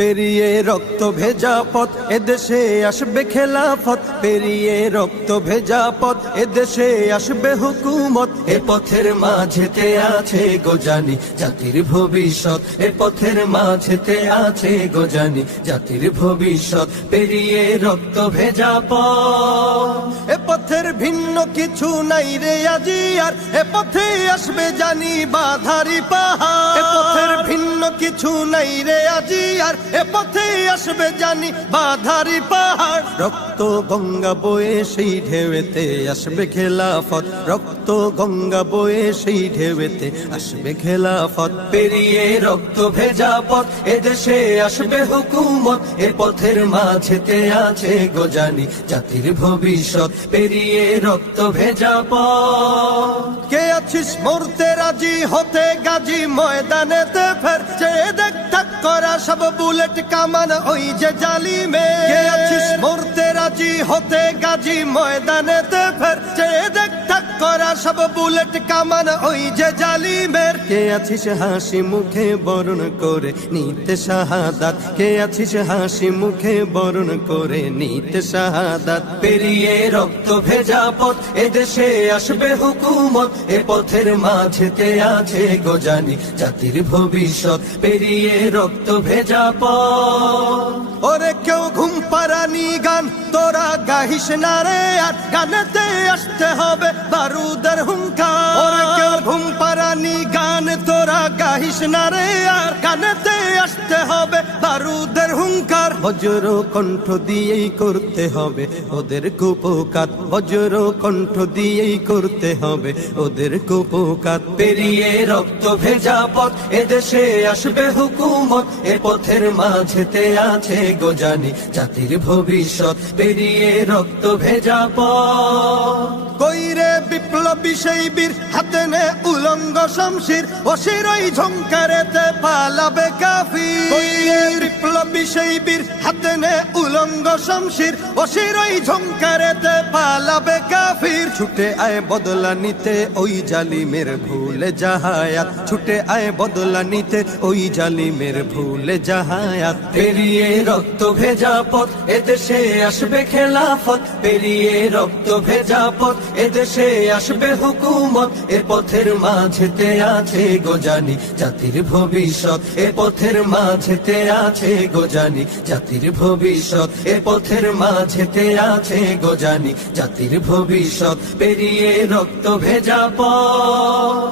পেরিয়ে রক্ত ভেজা পথ এদেশে আসবে খেলাফত, পেরিয়ে রক্ত ভেজা পথ এদেশে আসবে হুকুমত। এ পথের মাঝেতে আছে গোজানি জাতির ভবিষ্যৎ, এ পথের মাঝেতে আছে গোজানি জাতির ভবিষ্যৎ। পেরিয়ে রক্ত ভেজা পথ, এ পথের ভিন্ন কিছু নাই রে আজি আর, এ পথে আসবে জানি বাধারি পাহাড়। এ পথের ভিন্ন কিছু নাই রে আজি আর, এ পথে আসবে জানি বাধারি পাহাড়। রক্ত গঙ্গা বয়ে সেই ঢেউতে আসবে খেলাফত, রক্ত গঙ্গা বয়ে সেই ঢেউতে আসবে খেলাফত। পেরিয়ে রক্ত ভেজা পথ এদেশে আসবে হুকুমত, এ পথের মাঝেতে আছে গোজানি জাতির ভবিষ্যৎ। পেরিয়ে রক্ত ভেজা পথ, কে আছিস মরতে রাজি হতে গাজী ময়দানেতে ফের, চেয়ে দেখ থাক করা সব বুলেট কামান ওই যে জালিমে। কে আছিস মরতে রাজি হতে গাজী ময়দানেতে ফের, চেয়ে দেখ থাক করা সব বুলেট কামান ওই যে জালিমের। কে আছিস হাসি মুখে বরণ করে নিতে শাহাদাত, কে আছিস হাসি মুখে বরণ করে নিতে শাহাদাত। পেরিয়ে রক্ত ভেজা পথ এদেশে আসবে হুকুমত, এ পথের মাঝেতে আছে গোজানি জাতির ভবিষ্যৎ। পেরিয়ে রক্ত ভেজা পথ, ওরে কেউ ঘুম পাড়ানি গান তোরা গাহিস না রে আর, গানেতে আসতে হবে বারুদের হুঙ্কার। ওরে কেউ ঘুম পাড়ানি গান তোরা গাহিস না রে আর, গানেতে আসতে হবে বারুদের হুঙ্কার। বজ্র কণ্ঠ দিয়েই করতে হবে ওদের কুপকাত, বজ্র কণ্ঠ দিয়েই করতে হবে ওদের কুপকাত। পেরিয়ে রক্ত ভেজা পথ এদেশে আসবে হুকুমত, এ পথের মাঝেতে আছে গোজানি জাতির ভবিষ্যৎ। পেরিয়ে রক্ত ভেজা পথ, কইরে বিপ্লবী সেই বীর হাতে নে উলঙ্গ শমশির, অশিরই ঝংকারেতে পালাবে কাফির। কইরে বিপ্লবী সেই বীর হাতে নে উলঙ্গ শমশির, অশিরই ঝংকারেতে পালাবে কাফির। ছুটে আয় বদলা নিতে ওই জালিমের ভুলে জাহায়াত, ছুটে আয় বদলা নিতে ওই জালিমের ভুলে জাহায়াত। পেরিয়ে রক্ত ভেজা পথ এদেশে আসবে খেলাফত, পেরিয়ে রক্ত ভেজা পথ এদেশে আসবে হুকুমত, এ পথের মাঝেতে আছে গোজানি জাতির ভবিষ্যৎ। এ পথের মাঝেতে আছে গোজানি জাতির ভবিষ্যৎ, এ পথের মাঝেতে আছে গোজানি জাতির ভবিষ্যৎ। পেরিয়ে রক্ত ভেজা পথ।